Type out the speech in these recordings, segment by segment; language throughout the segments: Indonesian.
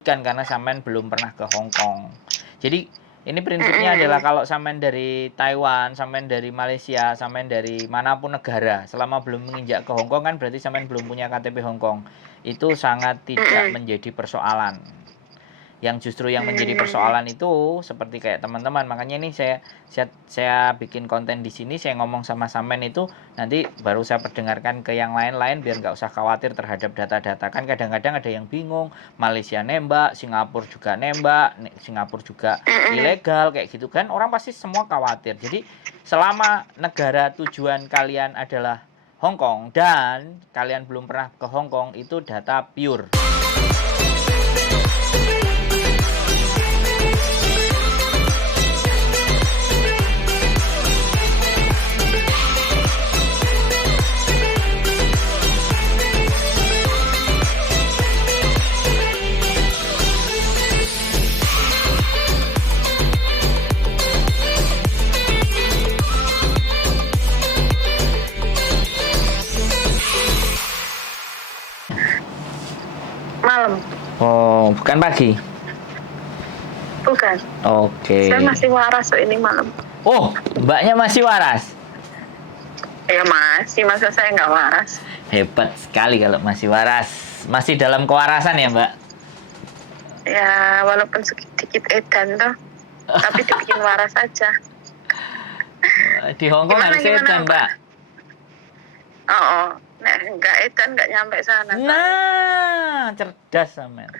kan karena sampean belum pernah ke Hong Kong. Jadi ini prinsipnya adalah kalau sampean dari Taiwan, sampean dari Malaysia, sampean dari manapun negara, selama belum menginjak ke Hong Kong kan berarti sampean belum punya KTP Hong Kong. Itu sangat tidak menjadi persoalan. Yang justru yang menjadi persoalan itu seperti kayak teman-teman, makanya ini saya bikin konten di sini, saya ngomong sama sampean itu nanti baru saya perdengarkan ke yang lain-lain biar nggak usah khawatir terhadap data-data. Kan kadang-kadang ada yang bingung, Malaysia nembak, Singapura juga nembak, Singapura juga ilegal kayak gitu kan, orang pasti semua khawatir. Jadi selama negara tujuan kalian adalah Hong Kong dan kalian belum pernah ke Hong Kong, itu data pure. Malam. Oh, bukan pagi? Bukan. Oke. Saya masih waras ini malam. Oh, mbaknya masih waras? Ya masih, masa saya nggak waras? Hebat sekali kalau masih waras. Masih dalam kewarasan ya, Mbak? Ya, walaupun sedikit edan tuh, tapi dibikin waras aja. Di Hong Kong harus edan, Mbak. Oh, nah, nggak edan nggak nyampe sana. Nah, cerdas sama.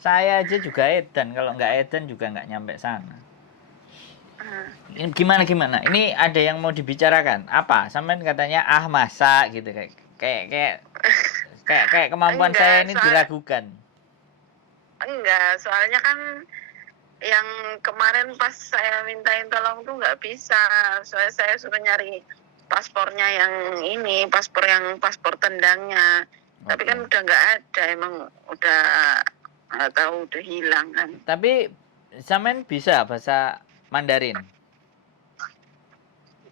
Saya aja juga edan, kalau nggak edan juga nggak nyampe sana. Ini gimana? Ini ada yang mau dibicarakan? Apa? Sampean katanya masa gitu kayak kemampuan Enggak, saya ini diragukan. Enggak, soalnya kan yang kemarin pas saya mintain tolong tuh nggak bisa. Soalnya saya suruh nyari paspornya yang ini, paspor tendangnya. Okay. Tapi kan udah nggak ada, emang udah nggak tahu, udah hilang kan. Tapi sampean bisa bahasa Mandarin?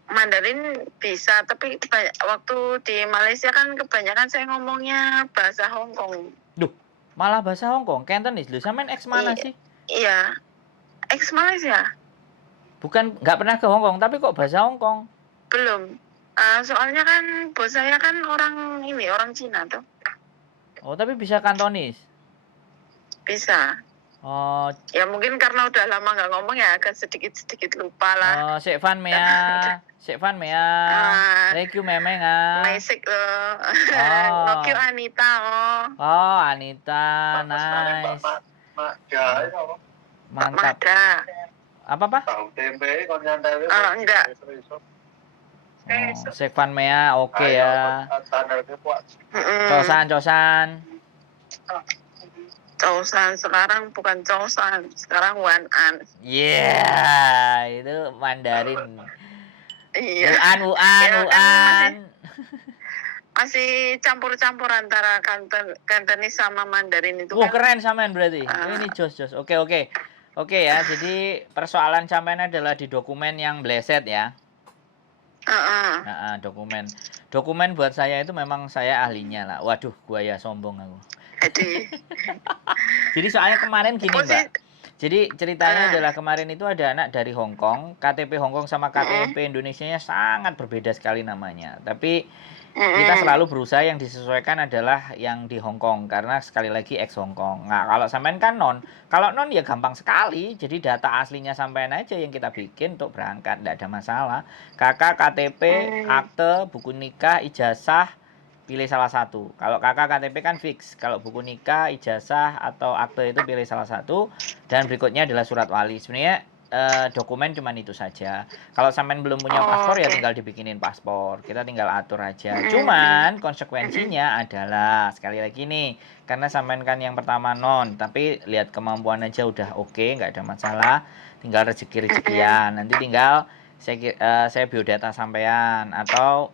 Mandarin bisa, tapi waktu di Malaysia kan kebanyakan saya ngomongnya bahasa Hong Kong. Duh, malah bahasa Hong Kong? Cantonese lu, sampean ex mana sih? Iya, ex Malaysia. Bukan, nggak pernah ke Hong Kong, tapi kok bahasa Hong Kong? Belum. Soalnya kan bos saya kan orang Cina tuh. Oh, tapi bisa Cantonese? Bisa. Oh. Ya mungkin karena udah lama nggak ngomong ya agak sedikit lupa lah. Oh, Sek Fan Mea. Thank you memeng Mesik loh. Thank you Anita Oh, Anita, nice. Mantap. Apa? Tahu tempe kon nyantai. Enggak. Oh, Sek Fan Mea oke ya. Cosan. Cosan sekarang bukan cosan, sekarang one an. Yeah, itu Mandarin. Iya. Uan. Kan masih campur-campur antara Cantonese sama Mandarin itu. Wah, keren sampean berarti. Ini jos. Oke ya, jadi persoalan sampean adalah di dokumen yang bleset ya. Dokumen buat saya itu memang saya ahlinya lah. Waduh, gua ya sombong aku. Jadi soalnya kemarin gini, Mbak. Jadi ceritanya adalah kemarin itu ada anak dari Hong Kong, KTP Hong Kong sama KTP Indonesianya sangat berbeda sekali namanya. Tapi kita selalu berusaha yang disesuaikan adalah yang di Hong Kong karena sekali lagi ex Hong Kong. Nah, kalau sampean kan non. Kalau non ya gampang sekali. Jadi data aslinya sampean aja yang kita bikin untuk berangkat, enggak ada masalah. Kakak KTP, akte, buku nikah, ijazah, pilih salah satu. Kalau kakak KTP kan fix. Kalau buku nikah, ijazah atau akte itu pilih salah satu. Dan berikutnya adalah surat wali. Sebenarnya dokumen cuman itu saja. Kalau sampean belum punya paspor ya tinggal dibikinin paspor. Kita tinggal atur aja. Cuman konsekuensinya adalah sekali lagi nih, karena sampean kan yang pertama non, tapi lihat kemampuan aja udah oke, nggak ada masalah. Tinggal rezeki-rezekian. Nanti tinggal saya biodata sampean atau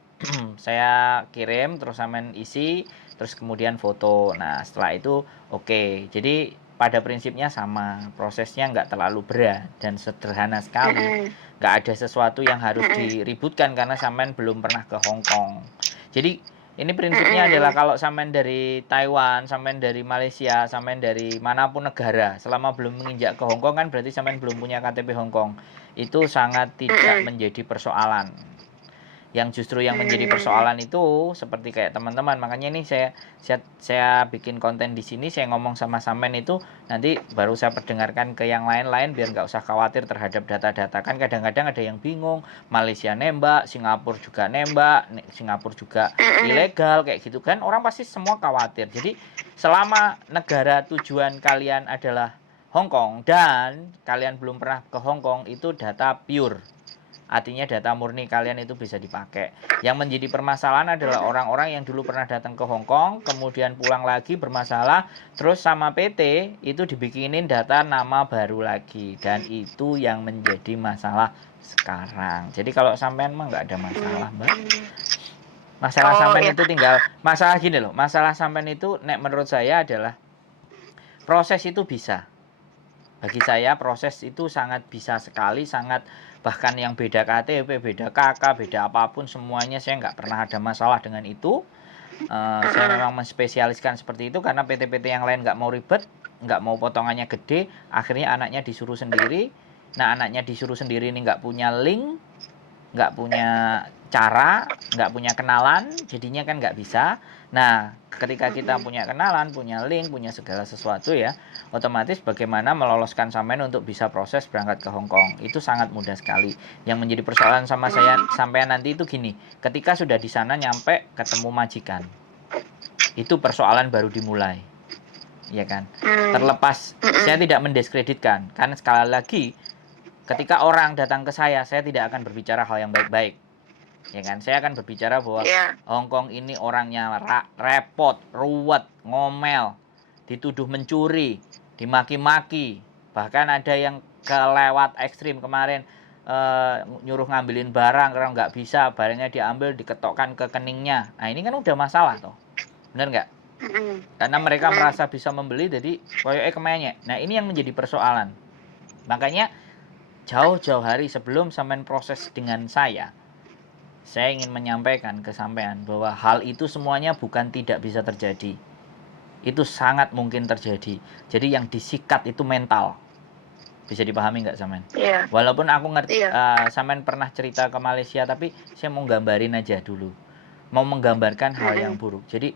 saya kirim terus sampean isi terus kemudian foto. Nah, setelah itu oke. Jadi pada prinsipnya sama, prosesnya nggak terlalu berat dan sederhana sekali. Nggak ada sesuatu yang harus diributkan karena sampean belum pernah ke Hong Kong. Jadi Ini prinsipnya adalah kalau sampean dari Taiwan, sampean dari Malaysia, sampean dari manapun negara, selama belum menginjak ke Hong Kong kan berarti sampean belum punya KTP Hong Kong. Itu sangat tidak menjadi persoalan. Yang justru yang menjadi persoalan itu seperti kayak teman-teman, makanya ini saya bikin konten di sini, saya ngomong sama sampean itu nanti baru saya perdengarkan ke yang lain-lain biar nggak usah khawatir terhadap data-data. Kan kadang-kadang ada yang bingung, Malaysia nembak, Singapura juga nembak, Singapura juga ilegal kayak gitu kan, orang pasti semua khawatir. Jadi selama negara tujuan kalian adalah Hong Kong dan kalian belum pernah ke Hong Kong, itu data pure. Artinya data murni kalian itu bisa dipakai. Yang menjadi permasalahan adalah orang-orang yang dulu pernah datang ke Hong Kong, kemudian pulang lagi bermasalah, terus sama PT itu dibikinin data nama baru lagi. Dan itu yang menjadi masalah sekarang. Jadi kalau sampean mah nggak ada masalah, Mbak. Masalah sampean itu tinggal, masalah gini loh, masalah sampean itu menurut saya adalah proses itu bisa. Bagi saya proses itu sangat bisa sekali, sangat bahkan yang beda KTP, beda KK, beda apapun semuanya saya nggak pernah ada masalah dengan itu. Saya memang menspesialiskan seperti itu karena PT-PT yang lain nggak mau ribet, nggak mau potongannya gede, akhirnya anaknya disuruh sendiri. Nah anaknya disuruh sendiri ini nggak punya link, nggak punya cara, nggak punya kenalan, jadinya kan nggak bisa. Nah, ketika kita punya kenalan, punya link, punya segala sesuatu ya, otomatis bagaimana meloloskan sampean untuk bisa proses berangkat ke Hong Kong. Itu sangat mudah sekali. Yang menjadi persoalan sama saya sampean nanti itu gini, ketika sudah di sana nyampe ketemu majikan. Itu persoalan baru dimulai. Ya kan? Terlepas saya tidak mendiskreditkan karena sekali lagi ketika orang datang ke saya tidak akan berbicara hal yang baik-baik. Ya kan, saya akan berbicara bahwa Hong Kong ini orangnya repot, ruwet, ngomel, dituduh mencuri, dimaki-maki, bahkan ada yang kelewat ekstrim kemarin, nyuruh ngambilin barang karena nggak bisa, barangnya diambil, diketokkan ke keningnya. Nah ini kan udah masalah toh, bener nggak? Karena mereka merasa bisa membeli, jadi koyoknya kemenyek. Nah ini yang menjadi persoalan. Makanya jauh-jauh hari sebelum sampean proses dengan saya ingin menyampaikan ke sampean bahwa hal itu semuanya bukan tidak bisa terjadi. Itu sangat mungkin terjadi. Jadi yang disikat itu mental. Bisa dipahami nggak sampean? Yeah. Walaupun aku ngerti sampean pernah cerita ke Malaysia, tapi saya mau gambarin aja dulu. Mau menggambarkan hal yang buruk. Jadi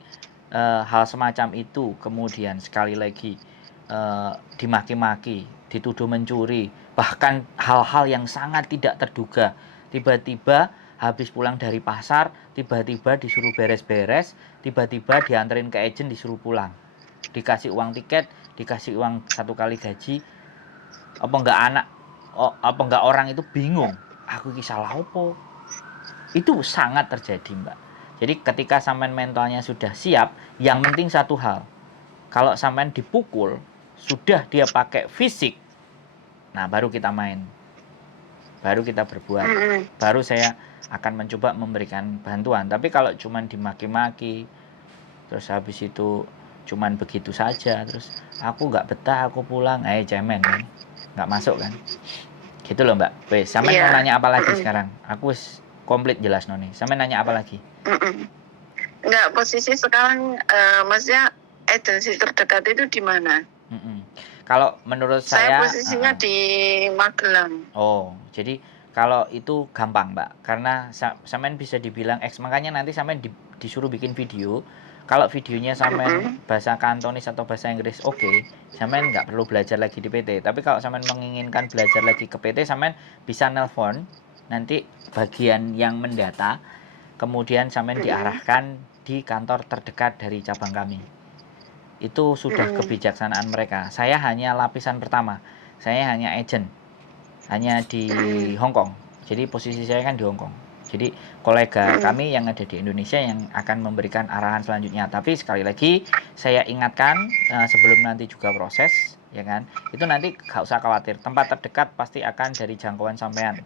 hal semacam itu kemudian sekali lagi dimaki-maki, dituduh mencuri, bahkan hal-hal yang sangat tidak terduga. Tiba-tiba habis pulang dari pasar, tiba-tiba disuruh beres-beres, tiba-tiba dianterin ke agent disuruh pulang. Dikasih uang tiket, dikasih uang 1 kali gaji. Apa enggak orang itu bingung, aku iki salah opo? Itu sangat terjadi, Mbak. Jadi ketika sampean mentalnya sudah siap, yang penting satu hal. Kalau sampean dipukul, sudah dia pakai fisik, nah baru kita main. Baru kita berbuat. Baru saya akan mencoba memberikan bantuan. Tapi kalau cuman dimaki-maki, terus habis itu cuman begitu saja, terus aku nggak betah, aku pulang, cemen kan, nggak masuk kan, gitu loh Mbak. Wes, sampean mau nanya apa lagi sekarang? Aku wis komplit jelas noni. Sampean nanya apa lagi? Nggak, posisi sekarang maksudnya agensi terdekat itu di mana? Kalau menurut saya posisinya di Magelang. Oh, jadi kalau itu gampang Mbak, karena sampean bisa dibilang makanya nanti sampean disuruh bikin video. Kalau videonya sampean bahasa Kantonis atau bahasa Inggris oke, sampean nggak perlu belajar lagi di PT. Tapi kalau sampean menginginkan belajar lagi ke PT, sampean bisa nelpon nanti bagian yang mendata, kemudian sampean diarahkan di kantor terdekat dari cabang kami. Itu sudah kebijaksanaan mereka. Saya hanya lapisan pertama, saya hanya agent, hanya di Hong Kong. Jadi posisi saya kan di Hong Kong. Jadi kolega kami yang ada di Indonesia yang akan memberikan arahan selanjutnya. Tapi sekali lagi saya ingatkan sebelum nanti juga proses, ya kan? Itu nanti gak usah khawatir. Tempat terdekat pasti akan dari jangkauan sampean.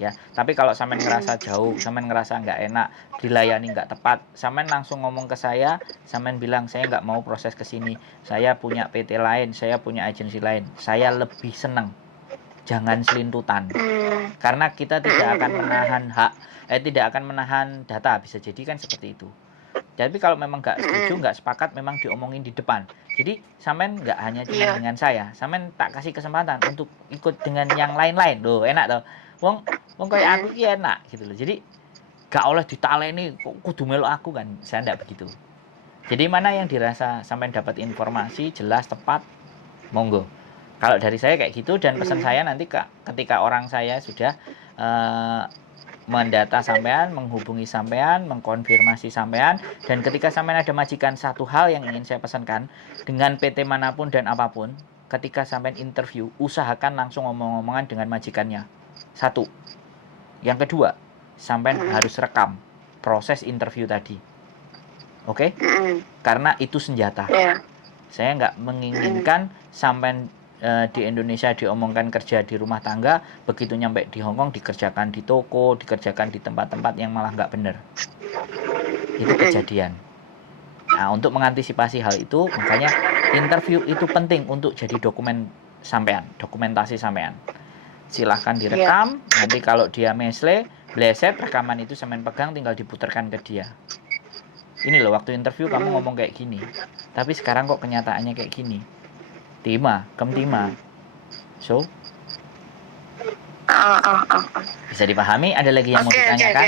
Ya, tapi kalau sampean ngerasa jauh, sampean ngerasa nggak enak, dilayani nggak tepat, sampean langsung ngomong ke saya, sampean bilang saya nggak mau proses ke sini, saya punya PT lain, saya punya agensi lain, saya lebih seneng. Jangan selintutan, karena kita tidak akan menahan tidak akan menahan data, bisa jadi kan seperti itu. Tapi kalau memang nggak setuju, nggak sepakat, memang diomongin di depan. Jadi sampean nggak hanya cuma Iya. dengan saya, sampean tak kasih kesempatan untuk ikut dengan yang lain-lain. Loh, enak toh. Wong kayak aku ki enak gitu loh. Jadi gak oleh ditaleni kok kudu melok aku kan. Saya ndak begitu. Jadi mana yang dirasa sampean dapat informasi jelas, tepat, monggo. Kalau dari saya kayak gitu, dan pesan saya nanti ketika orang saya sudah mendata sampean, menghubungi sampean, mengkonfirmasi sampean, dan ketika sampean ada majikan, satu hal yang ingin saya pesankan, dengan PT manapun dan apapun, ketika sampean interview, usahakan langsung ngomong-ngomongan dengan majikannya. Satu. Yang kedua, sampean harus rekam proses interview tadi. Oke? Karena itu senjata. Saya nggak menginginkan sampean di Indonesia diomongkan kerja di rumah tangga, begitu nyampe di Hong Kong dikerjakan di toko, dikerjakan di tempat-tempat yang malah nggak benar. Itu kejadian. Nah, untuk mengantisipasi hal itu, makanya interview itu penting untuk jadi dokumen sampean, dokumentasi sampean. Silahkan direkam, nanti kalau dia mesle, bleset, rekaman itu sampean pegang, tinggal diputarkan ke dia. Ini loh, waktu interview kamu ngomong kayak gini, tapi sekarang kok kenyataannya kayak gini. Tima. So, bisa dipahami? Ada lagi yang mau ditanyakan?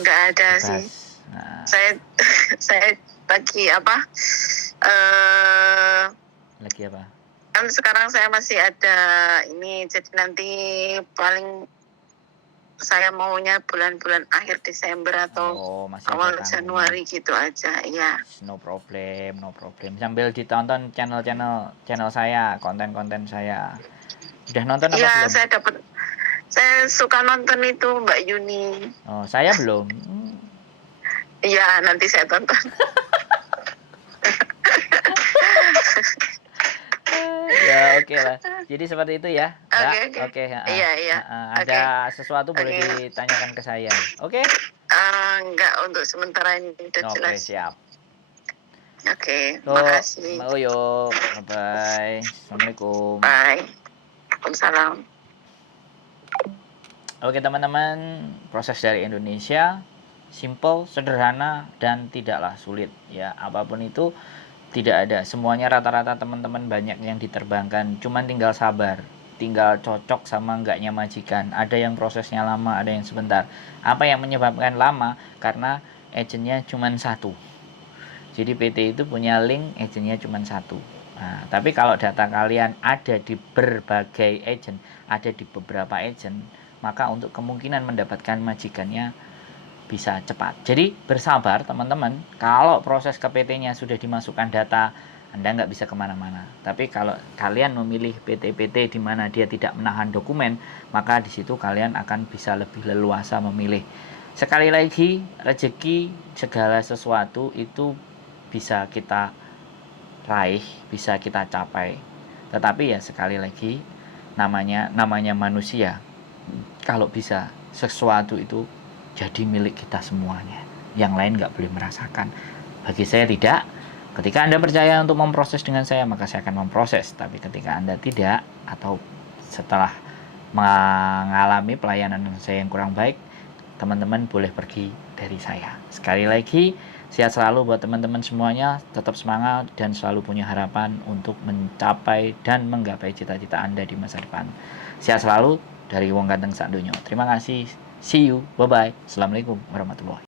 Nggak ada sih. Nah. Saya lagi apa? Lagi apa? Kan sekarang saya masih ada ini, jadi nanti paling saya maunya bulan-bulan akhir Desember atau awal Januari gitu aja, ya. No problem. Sambil ditonton channel saya, konten-konten saya. Udah nonton apa belum? Iya, saya suka nonton itu Mbak Yuni. Oh, saya belum. Iya, nanti saya tonton. Ya, oke lah. Jadi seperti itu ya. Oke. Iya. Ada sesuatu boleh ditanyakan ke saya. Oke? Enggak, untuk sementara ini udah jelas. Oke, siap. Oke, makasih. Yuk, bye-bye. Assalamualaikum. Bye. Waalaikumsalam. Oke teman-teman, proses dari Indonesia simple, sederhana, dan tidaklah sulit ya. Apapun itu tidak ada, semuanya rata-rata teman-teman banyak yang diterbangkan, cuman tinggal sabar, tinggal cocok sama enggaknya majikan. Ada yang prosesnya lama, ada yang sebentar. Apa yang menyebabkan lama? Karena agentnya cuman satu. Jadi PT itu punya link, agentnya cuman satu. Nah, tapi kalau data kalian ada di berbagai agent, ada di beberapa agent, maka untuk kemungkinan mendapatkan majikannya bisa cepat. Jadi bersabar teman-teman. Kalau proses ke PT-nya sudah dimasukkan data, Anda nggak bisa kemana-mana. Tapi kalau kalian memilih PT-PT di mana dia tidak menahan dokumen, maka di situ kalian akan bisa lebih leluasa memilih. Sekali lagi, rezeki segala sesuatu itu bisa kita raih, bisa kita capai. Tetapi ya sekali lagi, namanya manusia. Kalau bisa sesuatu itu jadi milik kita semuanya, yang lain nggak boleh merasakan. Bagi saya tidak. Ketika Anda percaya untuk memproses dengan saya, maka saya akan memproses. Tapi ketika Anda tidak, atau setelah mengalami pelayanan saya yang kurang baik, teman-teman boleh pergi dari saya. Sekali lagi, sehat selalu buat teman-teman semuanya, tetap semangat dan selalu punya harapan untuk mencapai dan menggapai cita-cita Anda di masa depan. Sehat selalu dari Wong Ganteng Sak Donya. Terima kasih. See you. Bye-bye. Assalamualaikum warahmatullahi